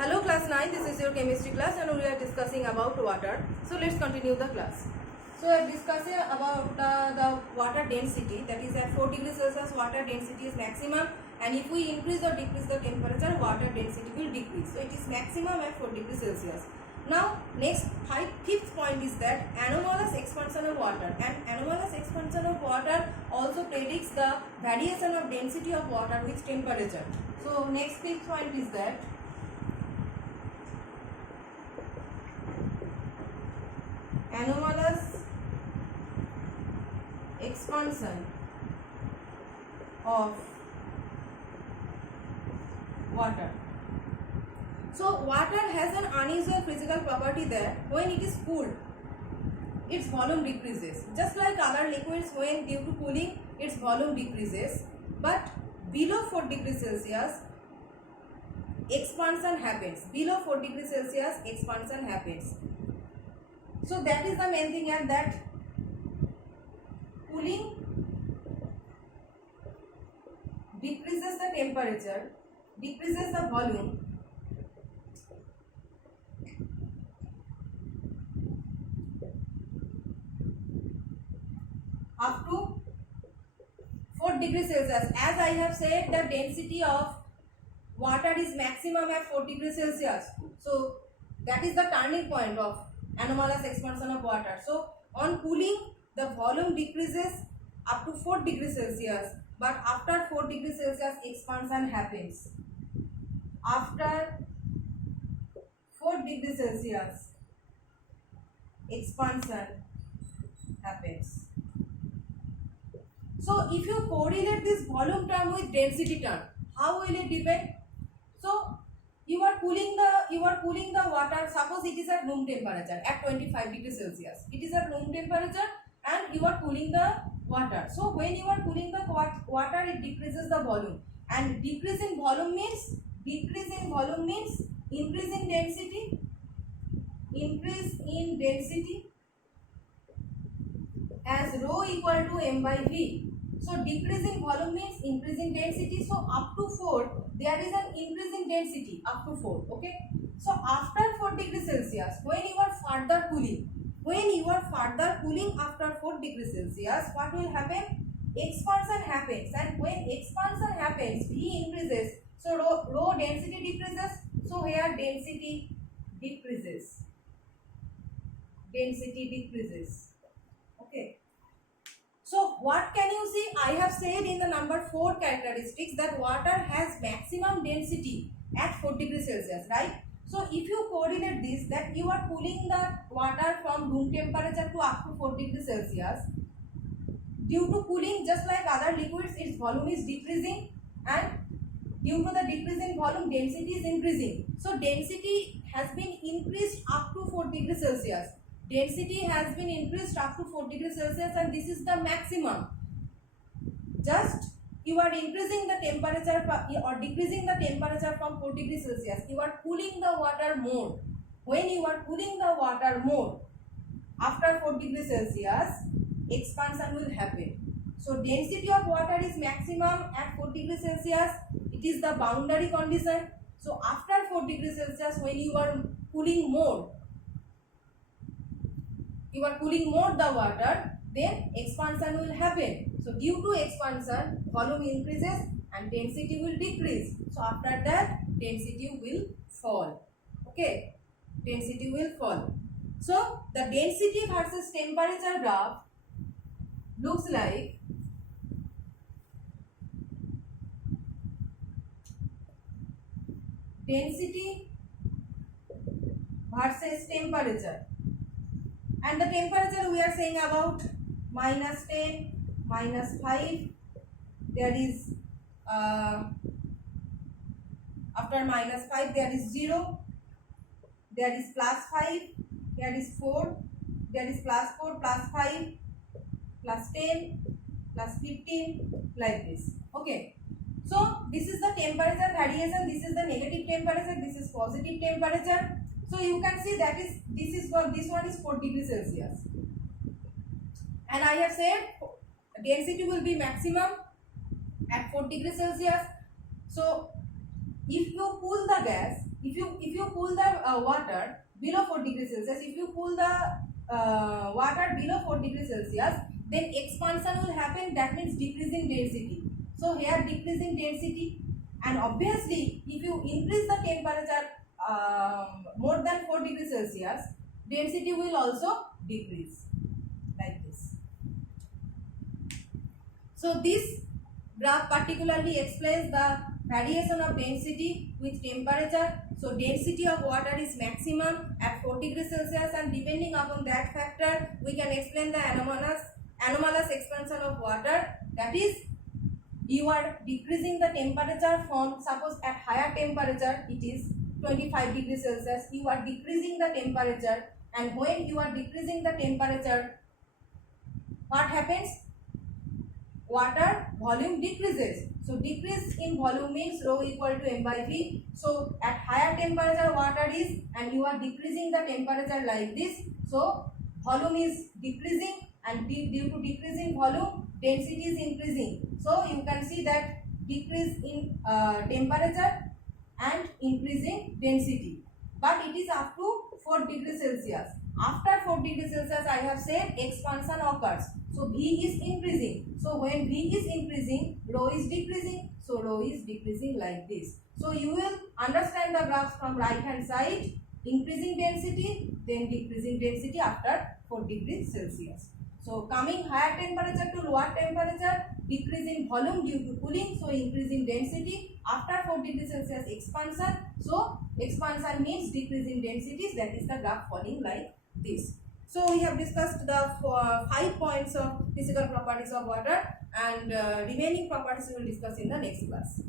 Hello class 9, this is your chemistry class and we are discussing about water. So let's continue the class. So I am discussing about the water density, that is at 4 degrees Celsius water density is maximum, and if we increase or decrease the temperature, water density will decrease. So it is maximum at 4 degrees Celsius. Now fifth point is that anomalous expansion of water, and anomalous expansion of water also predicts the variation of density of water with temperature. So next fifth point is that anomalous expansion of water. So water has an unusual physical property that when it is cooled, its volume decreases. Just like other liquids, when due to cooling, its volume decreases. But below 4 degrees Celsius, expansion happens. Below 4 degrees Celsius, expansion happens. So that is the main thing, and that cooling decreases the temperature, decreases the volume, up to 4 degrees Celsius. As I have said, the density of water is maximum at 4 degrees Celsius. So that is the turning point of anomalous expansion of water. So on cooling, the volume decreases up to 4 degrees Celsius, but after 4 degrees Celsius, expansion happens. After 4 degrees Celsius, expansion happens. So if you correlate this volume term with density term, how will it depend? So you are cooling the water. Suppose it is at room temperature at 25 degrees Celsius. It is at room temperature and you are cooling the water. So when you are cooling the water, it decreases the volume, and decrease in volume means increase in density. Increase in density as rho equal to m by v. So decrease in volume means increase in density. So up to 4 there is an increase in density up to 4. Okay. So after 4 degrees Celsius, when you are further cooling after 4 degrees Celsius, what will happen? Expansion happens, and when expansion happens, V increases. So rho density decreases. So here density decreases. Okay. So what can you see? I have said in the number 4 characteristics that water has maximum density at 4 degrees Celsius, right? So if you correlate this, that you are cooling the water from room temperature to up to 4 degrees Celsius, due to cooling, just like other liquids, its volume is decreasing, and due to the decrease in volume, density is increasing. So density has been increased up to 4 degrees Celsius. Density has been increased up to 4 degrees Celsius, and this is the maximum. Just you are increasing the temperature or decreasing the temperature from 4 degrees Celsius. You are cooling the water more. When you are cooling the water more, after 4 degrees Celsius, expansion will happen. So density of water is maximum at 4 degrees Celsius. It is the boundary condition. So after 4 degrees Celsius, when you are cooling more the water, then expansion will happen. So due to expansion, volume increases and density will decrease. So after that, density will fall. Okay, density will fall. So the density versus temperature graph looks like density versus temperature. And the temperature we are saying about -10, -5. There is after -5 there is 0. There is +5. There is 4. There is +4, +5, +10, +15, like this. Okay. So this is the temperature variation. This is the negative temperature. This is positive temperature. So you can see that this one is 4 degrees Celsius, and I have said density will be maximum at 4 degrees Celsius. So if you cool the gas, if you cool the water below 4 degrees Celsius, if you cool the water below 4 degrees Celsius, then expansion will happen, that means decreasing density. So here decreasing density, and obviously if you increase the temperature more than 4 degrees Celsius, density will also decrease like this. So this graph particularly explains the variation of density with temperature. So density of water is maximum at 4 degrees Celsius, and depending upon that factor we can explain the anomalous expansion of water. That is, you are decreasing the temperature from, suppose at higher temperature it is 25 degrees Celsius, you are decreasing the temperature, and when you are decreasing the temperature, what happens? Water volume decreases. So decrease in volume means rho equal to m by v. So at higher temperature water is, and you are decreasing the temperature like this, so volume is decreasing, and due to decreasing volume, density is increasing. So you can see that decrease in temperature and increasing density, but it is up to 4 degrees Celsius. After 4 degrees Celsius, I have said expansion occurs. So V is increasing. So when V is increasing, rho is decreasing. So rho is decreasing like this. So you will understand the graphs from right hand side. Increasing density, then decreasing density after 4 degrees Celsius. So coming higher temperature to lower temperature, decreasing volume due to cooling. So increasing density. After 4 degrees Celsius, expansion. So expansion means decreasing densities. That is the graph falling like this. So we have discussed the 5 points of physical properties of water, and remaining properties we will discuss in the next class.